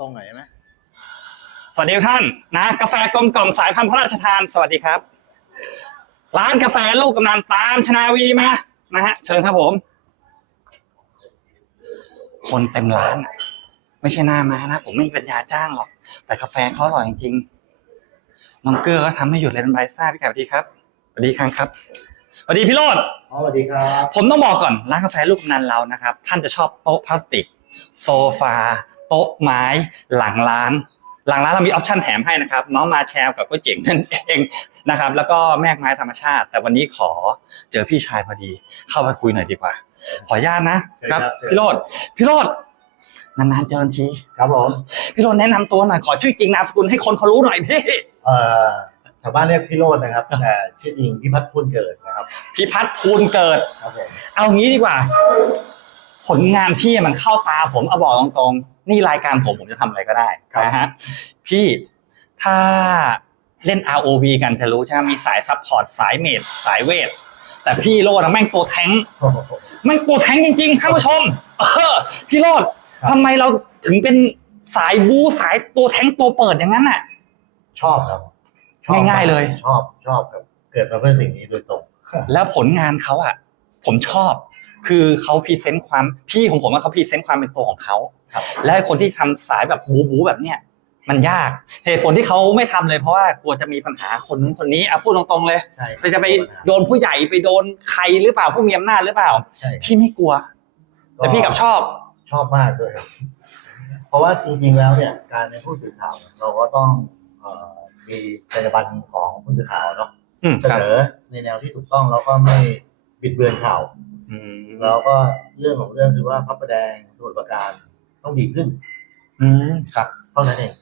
ตรงไหนไหมสวัสดีทุกท่านนะกาแฟกลมกล่อมสายพันธุ์พระราชทานสวัสดีครับ ร้านกาแฟลูกกำนันตามชนาวีมานะฮะเชิญครับผม คนเต็มร้านอะไม่ใช่หน้ามานะ ผมไม่มีปัญญาจ้างหรอก แต่กาแฟเขาอร่อยจริงๆน้องเกลือก็ทำให้หยุดเลยเป็นไบรซ่าพี่ไก่สวัสดีครับสวัสดีครับครับสวัสดีพี่โรด อ๋อสวัสดีครับ ผมต้องบอกก่อนร้านกาแฟลูกกำนันเรานะครับ ท่านจะชอบโต๊ะพลาสติก โซฟา โต๊ะไม้หลังร้าน หลังร้านเรามีออปชั่นแถมให้นะครับ น้องมาแชร์กับก๋วยเจ๋งนั่นเองนะครับ แล้วก็แมกไม้ธรรมชาติ แต่วันนี้ขอเจอพี่ชายพอดี เข้าไปคุยหน่อยดีกว่า ขออนุญาตนะครับพี่โรดพี่โรดนานๆเจอกันทีครับผมพี่โรดแนะนำตัวหน่อยขอชื่อจริงนามสกุลให้คนเขารู้หน่อยพี่เอ่อชาวบ้านเรียกพี่โรจน์นะครับแต่ชื่อจริงพี่พัฒน์พูนเกิดนะครับพี่พัฒน์ภูลเกิด ครับผมเอางี้ดีกว่า ผลงานพี่มันเข้าตาผมเอาบอกตรงๆ นี่รายการผมผมจะทำอะไรก็ได้นะฮะพี่ถ้าเล่น ROV กันจะรู้ใช่ไหมมีสายซัพพอร์ตสายเมดสายเวท แต่พี่โรดอะแม่งตัวแท้งโอ้โหแม่งตัวแท้งจริงๆท่านผู้ชมเออพี่โรดครับทำไมเราถึงเป็นสายบู๊สายตัวแท้งตัวเปิดอย่างนั้นน่ะ ชอบครับชอบง่ายๆเลย ชอบชอบครับ เกิดมาเพื่อสิ่งนี้โดยตรง แล้วผลงานเขาอะ ผมชอบ คือเขาพรีเซนต์ความพี่ของผมว่าเขาพรีเซนต์ความเป็นตัวของเขาครับและคนที่ทำสายแบบบูบูแบบเนี้ยมันยากเหตุผลที่เขาไม่ทำเลยเพราะว่ากลัวจะมีปัญหาคนนู้นคนนี้อะพูดตรงๆเลยใช่ไปจะไปโดนผู้ใหญ่ไปโดนใครหรือเปล่าผู้มีอำนาจหรือเปล่าใช่พี่ไม่กลัว แต่พี่กลับชอบชอบมากด้วยครับเพราะว่าจริงๆแล้วเนี่ยการเป็นผู้สื่อข่าวเราก็ต้องเอ่อมีจรรยาบรรณของผู้สื่อข่าวเนาะอืมเสครับนอในแนวที่ถูกต้องแล้วก็ไม่ บิดเบือนข่าวอืมแล้วก็เรื่องของเรื่องคือว่าพระประแดงตรวจประการต้องดีขึ้นอืมครับ เท่านั้นเอง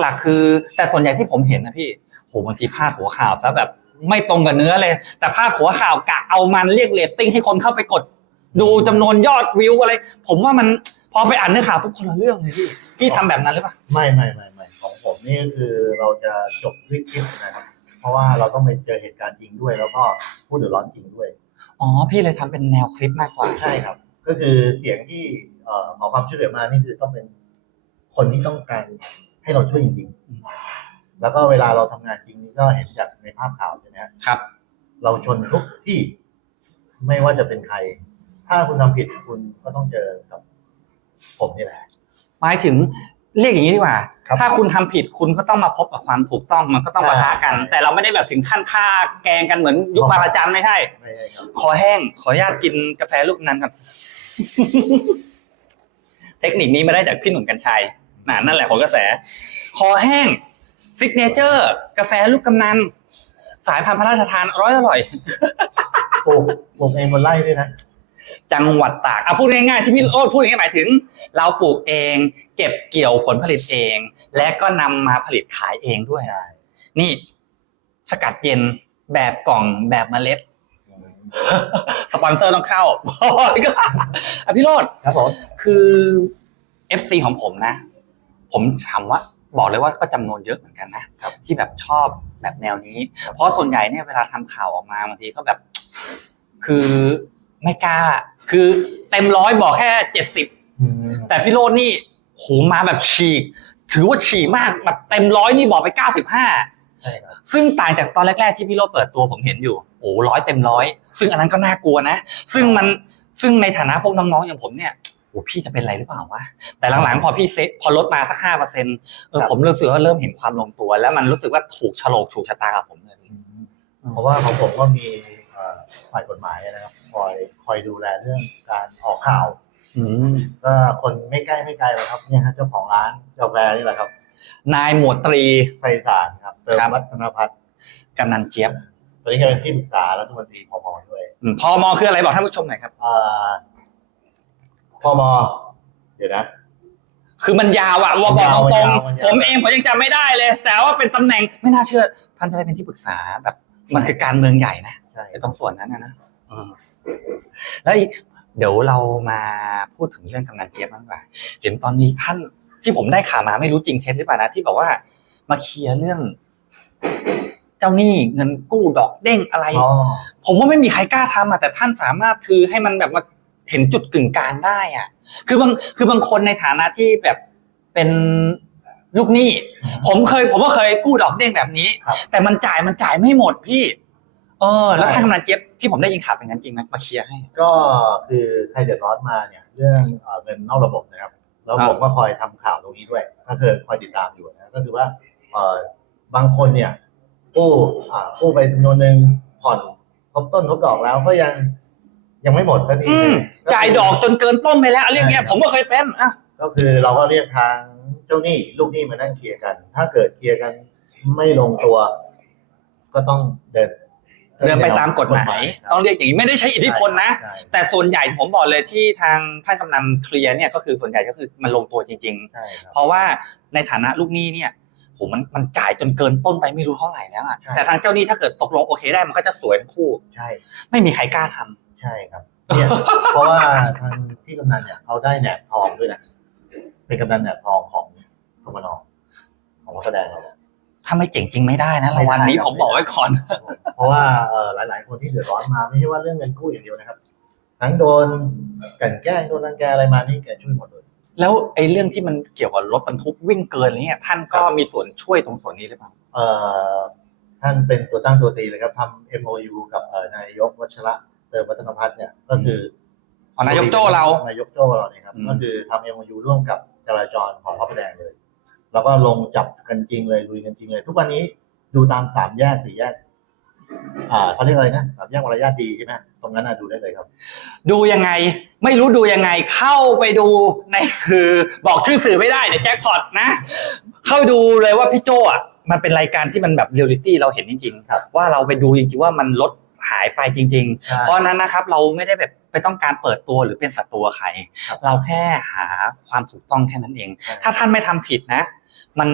หลักๆ คือ แต่ส่วนใหญ่ที่ผมเห็นนะพี่โหบางทีพลาดหัวข่าวซะแบบไม่ตรงกับเนื้อเลย แต่พลาดหัวข่าวกะเอามันเรียกเรตติ้งให้คนเข้าไปกด ดูจำนวนยอดวิวอะไร ผมว่ามันพอไปอ่านเนื้อข่าวปุ๊บคนละเรื่องเลยพี่พี่ทำแบบนั้นหรือเปล่าไม่ไม่ไม่ไม่ของผมนี่ก็คือเราจะจบด้วยคลิปนะครับ เพราะว่าเราต้องไปเจอเหตุการณ์จริงด้วยแล้วก็ ผู้เดือดร้อนจริงด้วย อ๋อ พี่เลยทำเป็นแนวคลิปมากกว่า ใช่ครับ ก็คือเสียงที่เอ่อขอความช่วยเหลือมานี่คือต้องเป็นคนที่ต้องการให้เราช่วยจริงๆแล้วก็เวลาเราทำงานจริงนี่ก็เห็นจากในภาพข่าวใช่ไหมฮะครับ เราชนทุกที่ไม่ว่าจะเป็นใคร ถ้าคุณทำผิดคุณก็ต้องเจอกับผมนี่แหละ หมายถึง เรียกอย่างนี้ดีกว่า ครับ ถ้าคุณทำผิดคุณก็ต้องมาพบกับความถูกต้องมันก็ต้องใช่ปะทะกันใช่แต่เราไม่ได้แบบถึงขั้นฆ่าแกล้งกันเหมือนยุคบาลาจันไม่ใช่ ไม่ใช่ครับ ขอแห้ง ขออนุญาตกินกาแฟลูกนั้นครับเทคนิคนี้มาได้จากพี่หนุ่มกัญชัยน่ะนั่นแหละของกระแสคอแห้งซิกเนเจอร์ กาแฟลูกกำนัน สายพันธุ์พระราชทานอร่อยอร่อย ปลูกปลูกเองบนไร่ด้วยนะ จังหวัดตากอะพูดง่ายๆที่พี่โอ๊ตพูดอย่างนี้หมายถึง เราปลูกเอง เก็บเกี่ยวผลผลิตเอง และก็นำมาผลิตขายเองด้วยใช่นี่สกัดเย็นแบบกล่องแบบเมล็ดสปอนเซอร์ต้องเข้าก็อะพี่โรดครับผมคือ FC ของผมนะ ผมถามว่าบอกเลยว่าก็จำนวนเยอะเหมือนกันนะที่แบบชอบแบบแนวนี้ เพราะส่วนใหญ่เนี่ยเวลาทำข่าวออกมาบางทีก็แบบ คือ ไม่กล้า คือเต็มร้อยบอกแค่เจ็ดสิบอืมแต่พี่โรดนี่โหมาแบบฉีก ถือว่าฉีกมากแบบเต็มร้อยนี่บอกไปเก้าสิบห้าใช่ครับซึ่งต่างจากตอนแรก ๆ ที่พี่โรดเปิดตัวผมเห็นอยู่โอ้ร้อยเต็มร้อยซึ่งอันนั้นก็น่ากลัวนะ ซึ่งมันซึ่งในฐานะพวกน้องๆอย่างผมเนี่ยโอ้พี่จะเป็นไรหรือเปล่าวะแต่หลังๆพอพี่เซ็ตพอลดมาสักห้าเปอร์เซ็นต์เออผมรู้สึกว่าเริ่มเห็นความลงตัว แล้วมันรู้สึกว่าถูกโฉลกถูกชะตากับผมเลยเพราะว่าของผมก็มีเอ่อฝ่ายกฎหมายนะครับ คอยคอยดูแลเรื่องการออกข่าวอืมก็คนไม่ใกล้ไม่ไกลหรอกครับเนี่ยฮะเจ้าของร้านกาแฟนี่แหละครับ นายหมวดตรีไพศาลครับเติมครับวัฒนพัฒน์กำนันเจี๊ยบตอนนี้ก็เป็นที่ปรึกษารัฐมนตรีพมด้วยอืมพอมอคืออะไรบอกท่านผู้ชมหน่อยครับอ่าพมเดี๋ยวนะคือมันยาวอะว่าบอกมันยาวตรงมันยาวๆผมเองผมยังจำไม่ได้เลย แต่ว่าเป็นตำแหน่งไม่น่าเชื่อท่านจะได้เป็นที่ปรึกษาแบบ มันคือการเมืองใหญ่นะใช่ไอ้ตรงส่วนนั้นนะนะอืม แล้วอีกเดี๋ยวเรามาพูดถึงเรื่องกำนันเจี๊ยบบ้างดีกว่า เห็นตอนนี้ท่านที่ผมได้ข่าวมาไม่รู้จริงเท็จหรือเปล่านะที่บอกว่า มาเคลียร์เรื่อง เจ้าหนี้เงินกู้ดอกเด้งอะไรอ๋อผมว่าไม่มีใครกล้าทำอะแต่ท่านสามารถคือให้มันแบบมาเห็นจุดกึ่งกลางได้อะ คือบางคือบางคนในฐานะที่แบบเป็นลูกหนี้ ผมเคย ผมก็เคยกู้ดอกเด้งแบบนี้ครับแต่มันจ่ายมันจ่ายไม่หมดพี่ เออแล้วใช่ท่านกำนันเจี๊ยบที่ผมได้ยินข่าวเป็นงั้นจริงไหมมาเคลียร์ให้ ก็คือใครเดือดร้อนมาเนี่ย เรื่องเอ่อเงินนอกระบบนะครับแล้วครับผมก็คอยทำข่าวตรงนี้ด้วยก็คือคอยติดตามอยู่นะก็คือว่าเอ่อบางคนเนี่ยกู้อ่ากู้ไปจำนวนหนึ่งผ่อนทบต้นทบดอกแล้วก็ยังยังไม่หมดก็ดีอืมก็คือจ่ายดอกจนเกินต้นไปแล้วเรื่องเงี้ยใช่ผมก็เคยเป็นอะก็คือเราก็เรียกทางเจ้าหนี้ลูกหนี้มานั่งเคลียร์กัน ถ้าเกิดเคลียร์กันไม่ลงตัว ก็ต้องเดิน เดินไปตามกฎหมายครับต้องเรียกอย่างนี้ไม่ได้ใช้อิทธิพลนะใช่แต่ส่วนใหญ่ผมบอกเลยที่ทางท่านกำนันเคลียร์เนี่ยก็คือส่วนใหญ่ก็คือมันลงตัวจริงใช่ครัๆบเพราะว่าในฐานะลูกหนี้เนี่ยโหมันมันจ่ายจนเกินต้นไปไม่รู้เท่าไหร่แล้วอะใช่แต่ทางเจ้าหนี้ถ้าเกิดตกลงโอเคได้มันก็จะสวยทั้งคู่ใช่ไม่มีใครกล้าทำใช่ครับเนี่ยเพราะว่าทางพี่กำนันเนี่ยเขาได้แหนบทองด้วยนะเป็นกำนันแหนบทองของธรรมนองของวัดแสดงเราเนี่ย ถ้าไม่เจ๋งจริงไม่ได้นะรางวัลนี้ไม่ได้ครับผมบอกไว้ก่อน เพราะว่าเอ่อหลาย ๆ คนที่เดือดร้อนมาไม่ใช่ว่าเรื่องเงินกู้อย่างเดียวนะครับ ทั้งโดนกลันแกล้งโดนรังแกอะไรมานี่แกช่วยหมดเลยแล้วไอ้เรื่องที่มันเกี่ยวกับรถบรรทุกวิ่งเกินอะไรเนี่ยท่านก็มีส่วนช่วยตรงส่วนนี้หรือเปล่าเอ่อท่านเป็นตัวตั้งตัวตีเลยครับทำ MOU กับเอ่อนายกวัชระเติมวัฒนพัฒน์เนี่ยก็คืออ๋อนายกโจ้เรานายกโจ้เราเนี่ยครับอืมก็คือทำ MOU ร่วมกับจราจรของพระประแดงเลย แล้วก็ลงจับกันจริงเลยลุยกันจริงเลย ทุกวันนี้ดูตามสามแยกสี่แยก อ่าเขาเรียกอะไรนะสามแยกวรยาทดีใช่ไหมตรงนั้นน่ะดูได้เลยครับ ดูยังไงไม่รู้ดูยังไงเข้าไปดูในสื่อบอกชื่อสื่อไม่ได้เดี๋ยวแจ็คพอตนะ เข้าไปดูเลยว่าพี่โจอะมันเป็นรายการที่มันแบบเรียลลิตี้เราเห็นจริงครับๆว่าเราไปดูจริงๆว่ามันลดหายไปจริง ใช่ ๆ เพราะฉะนั้นนะครับเราไม่ได้แบบไปต้องการเปิดตัวหรือเป็นศัตรูกับใครครับเราแค่หาความถูกต้องแค่นั้นเอง ถ้าท่านไม่ทำผิดนะ มัน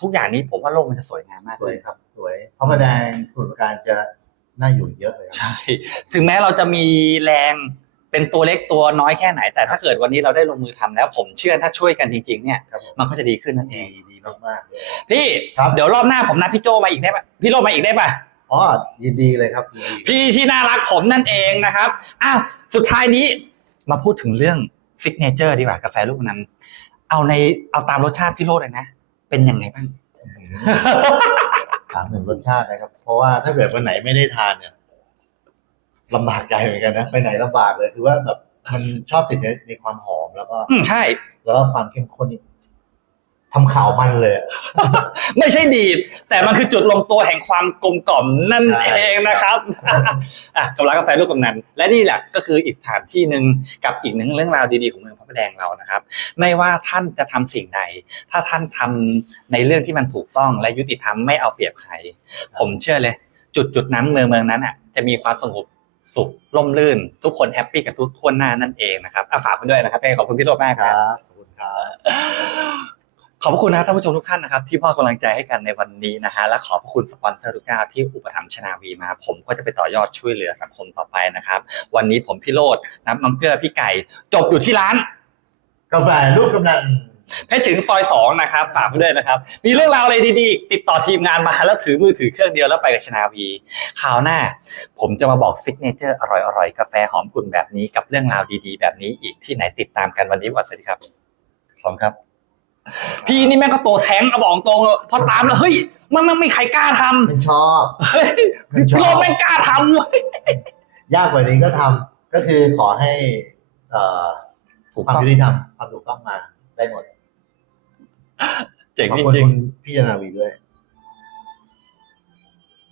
ทุกอย่างนี้ผมว่าโลกมันจะสวยงามมากสวยขึ้นครับสวยพระประแดงส่วนประการจะน่าอยู่เยอะเลยครับ ใช่ ถึงแม้เราจะมีแรงเป็นตัวเล็กตัวน้อยแค่ไหน แต่ถ้าเกิดวันนี้เราได้ลงมือทำแล้ว ผมเชื่อถ้าช่วยกันจริง ๆ เนี่ย ครับผมมันก็จะดีขึ้นนั่นเอดีง ดีมากๆเลย พี่ครับ เดี๋ยวรอบหน้าผมนัดพี่โจมาอีกได้ปะพี่โรจน์มาอีกได้ปะ อ๋อยินดีเลยครับยินดี พี่ที่น่ารักผมนั่นเองนะครับอ้าวสุดท้ายนี้มาพูดถึงเรื่องซิกเนเจอร์ดีกว่ากาแฟลูกนั้น เอาในเอาตามรสชาติพี่โรจน์เลยนะ เป็นยังไงบ้างถามถึงรสชาตินะครับ เพราะว่าถ้าเกิดวันไหนไม่ได้ทานเนี่ยลำบากใจเหมือนกันนะไปไหนลำบากเลย คือว่าแบบมันชอบติดในในความหอมแล้วก็ อืมใช่ แล้วก็ความเข้มข้นนี่ ทำข่าวมันเลยอะไม่ใช่ดีดแต่มันคือจุดลงตัวแห่งความกลมกล่อมนั่นใช่ เองนะครับอะกำลังกาแฟลูกกำนันและนี่แหละก็คืออีกสถานที่หนึ่งกับอีกหนึ่งเรื่องราวดีๆของเมืองพระประแดงเรานะครับ ไม่ว่าท่านจะทำสิ่งใด ถ้าท่านทำในเรื่องที่มันถูกต้องและยุติธรรมไม่เอาเปรียบใคร ผมเชื่อเลย จุดจุดๆนั้นเมืองเมืองนั้นอะจะมีความสงบสุขร่มรื่น ทุกคนแฮปปี้กับทุกคนหน้านั่นเองนะครับอะฝากคุณด้วยนะครับขอบคุณพี่โรจน์มากคครัรับบขอบคุณครับ ขอบพระคุณนะครับท่านผู้ชมทุกท่านนะครับที่มอบกำลังใจให้กันในวันนี้นะฮะและขอบพระคุณสปอนเซอร์ทุกเจ้าที่อุปถัมภ์ชนาวีมา ผมก็จะไปต่อยอดช่วยเหลือสังคมต่อไปนะครับ วันนี้ผมพี่โรดน้ำน้ำเกลือพี่ไก่ จบอยู่ที่ร้าน กาแฟลูกกำนันเพชรถึงซอยสองนะครับฝากไว้ด้วยนะครับ มีเรื่องราวอะไรดีๆอีกติดต่อทีมงานมาแล้วถือมือถือเครื่องเดียวแล้วไปกับชนาวีคราวหน้า ผมจะมาบอกซิกเนเจอร์อร่อยๆกาแฟหอมกลุ่นแบบนี้กับเรื่องราวดีๆ แบบนี้อีกที่ไหนติดตามกันวันนี้สวัสดีครับพร้อมครับ พี่นี่แม่งก็ตัวแท้งเอาบอกตรงพอตามแล้วเฮ้ยมันมันไม่ใครกล้าทำมันชอบเฮ้ยมันชพี่โรอดบแม่งกล้าทำเว้ยยากกว่านี้ก็ทำก็คือขอให้ เอ่อถูกความต้องยุติธรรมความถูกต้องมาได้หมดเจ๋งขอบจคุณริงคุณพี่ยนาวีด้วย